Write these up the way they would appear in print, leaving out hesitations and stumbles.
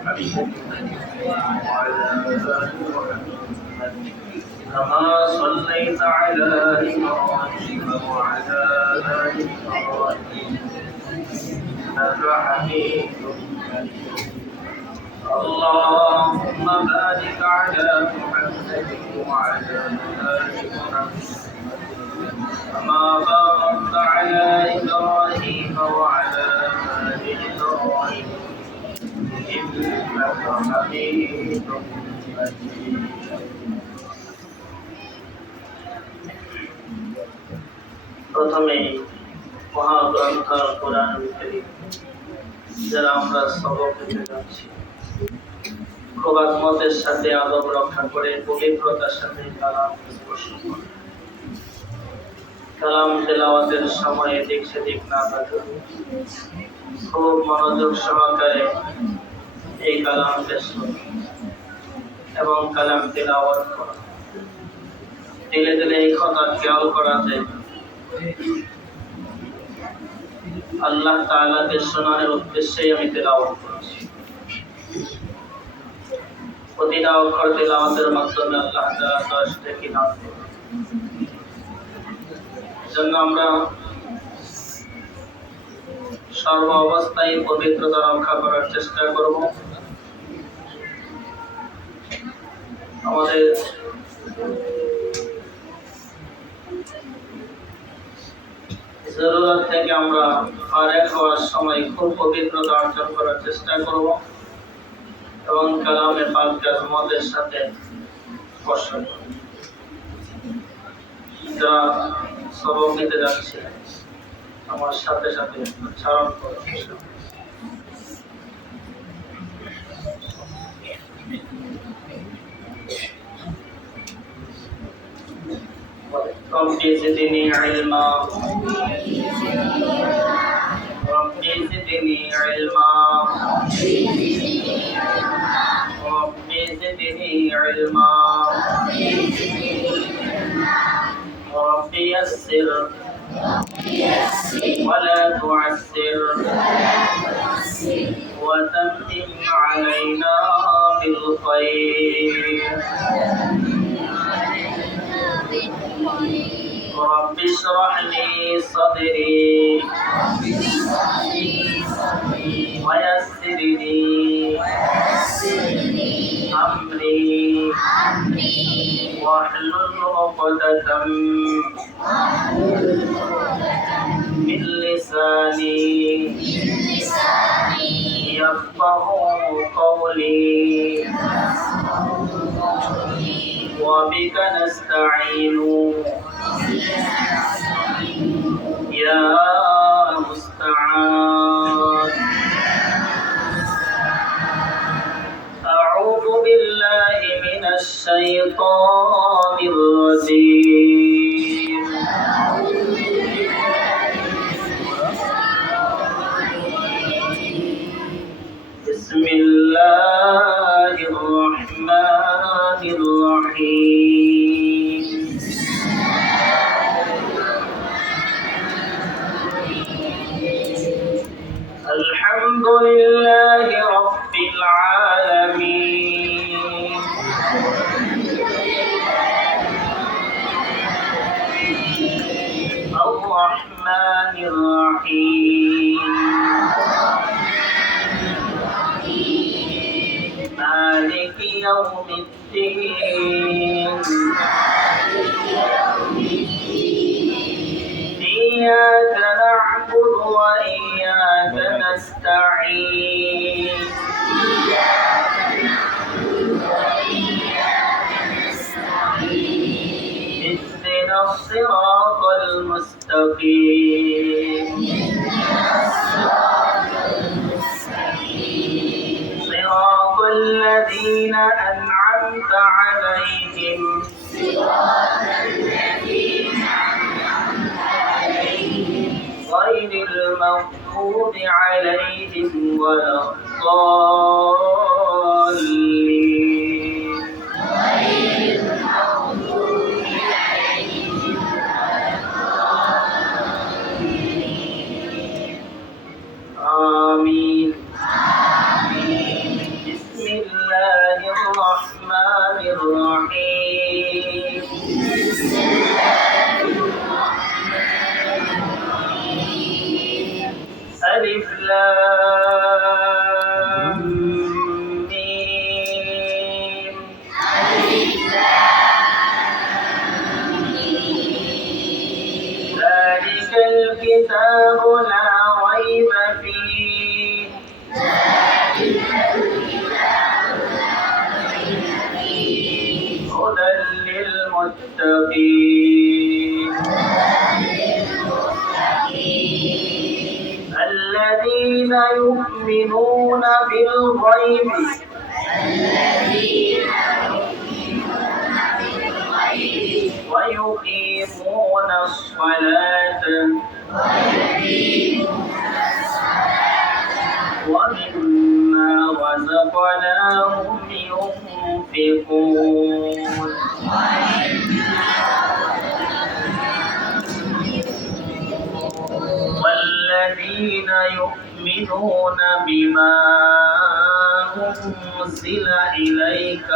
محمد وعلى آل محمد كما صليت على إبراهيم وعلى آل إبراهيم إنك حميد مجيد اللهم بارك على محمد وعلى آل محمد كما باركت على إبراهيم وعلى آل إبراهيم إنك حميد مجيد প্রথমে মহাগ্রন্থ কোরআন কারীম যারা আমরা সবক নিতে যাচ্ছি খুব আজমতের সাথে আদব রক্ষা করে পবিত্রতার সাথে কালাম স্পর্শ করে কালাম তেলাওয়াতের সময় এদিক সেদিক না তাকান খুব মনোযোগ সহকারে এই কালামকে শুনুন এবং কালাম তেলাওয়াত করা দিলে দিলে এই কথা খেয়াল করা যায় আল্লাহ তাআলাকে শোনানোর উদ্দেশ্যে আমি তেলাওয়াত করছি প্রতিটা অক্ষর তেলাওয়াতের মাধ্যমে আল্লাহ তাআলা 10 টা কিতাব দেন এজন্য আমরা সর্ব অবস্থায় পবিত্রতা রক্ষা করার চেষ্টা করব আমাদের জরুরত থেকে আমরা ফারেক হওয়ার সময় খুব পবিত্রতা অর্জন করার চেষ্টা করব এবং কালামে পাক আজমতের সাথে স্পর্শ করব যারা সবক নিতে যাচ্ছে আমার সাথে সাথে উচ্চারণ করব رب زدني علما رب زدني علما رب زدني علما رب يسر ولا تعسر وتمم علينا بالخير رب اشرح لي صدري ويسر لي أمري واحلل عقدة من لساني يفقه قولي وبك نستعين يا مستعان أعوذ بالله من الشيطان الرجيم بسم الله الرحمن الرحيم الحمد لله رب العالمين الرحمن الرحيم مالك يوم الدين إياك نعبد وإياك نستعين اهدنا الصراط المستقيم صراط الذين أنعمت عليهم غير المغضوب عليهم ولا الضالين آمين للمتقين الذين يؤمنون بالغيب ويقيمون الصلاة ومما رزقناهم ينفقون والذين يؤمنون بما أنزل إليك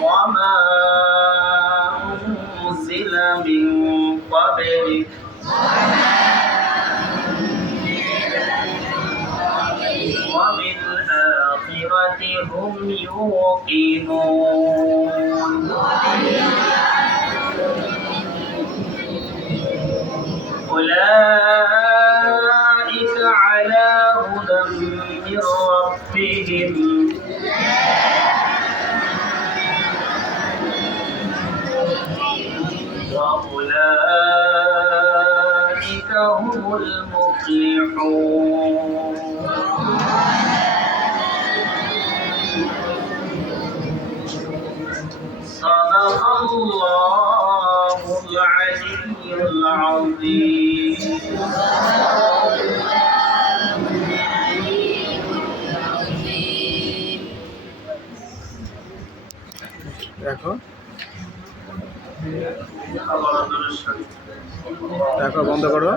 وما أنزل من قبلك وبالآخرة هم يوقنون أولئك على هدى من ربهم وأولئك هم المفلحون صدق الله العلي العظيم দেখো দেখো বন্ধ করো